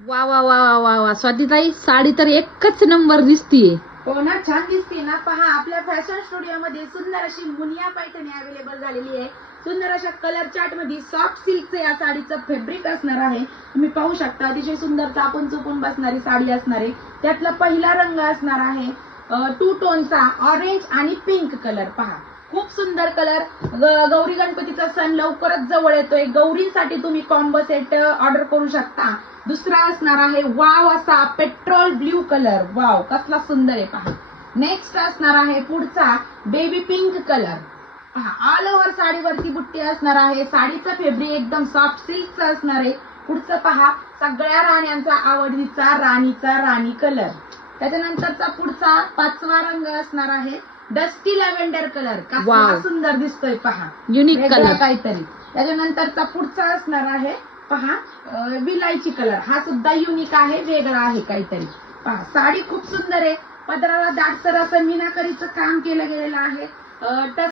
वा वा वा वा वा वा स्वातीताई, साडी तर एकच नंबर दिसतीये. हो ना, छान दिसते ना. पहा, आपल्या फॅशन स्टुडिओ मध्ये सुंदर अशी मुनिया पैठणी अवेलेबल झालेली आहे. सुंदर अशा कलर चार्ट मध्ये सॉफ्ट सिल्कचं या साडीचं फॅब्रिक असणार आहे. तुम्ही पाहू शकता, अतिशय सुंदर चापून चुपून बसणारी साडी असणार आहे. त्यातला पहिला रंग असणार आहे टू टोनचा ऑरेंज आणि पिंक कलर. पहा, खूप सुंदर कलर. गौरी गणपतीचा सण लवकरच जवळ येतोय. गौरींसाठी तुम्ही कॉम्बो सेट ऑर्डर करू शकता. दुसरा असणार आहे वाव असा पेट्रोल ब्ल्यू कलर. वाव, कसला सुंदर आहे पहा. नेक्स्ट असणार आहे पुढचा बेबी पिंक कलर. पहा, ऑल ओव्हर साडीवरती बुट्टी असणार आहे. साडीचं फॅब्रिक एकदम सॉफ्ट सिल्कचं असणार आहे. पुढचं पहा, सगळ्या राण्यांचा आवडीचा राणीचा राणी कलर. त्याच्यानंतरचा पुढचा पाचवा रंग असणार आहे डस्टी लॅव्हेंडर कलर. कसला सुंदर दिसतोय पहा, युनिक कलर काहीतरी. त्याच्यानंतरचा पुढचा असणार आहे पहा विलायची कलर. हा सुद्धा युनिक आहे, वेगळा आहे काहीतरी. पहा, साडी खूप सुंदर आहे. पदराला दाटसर असं मीनाकरीचं काम केलं गेलेलं आहे.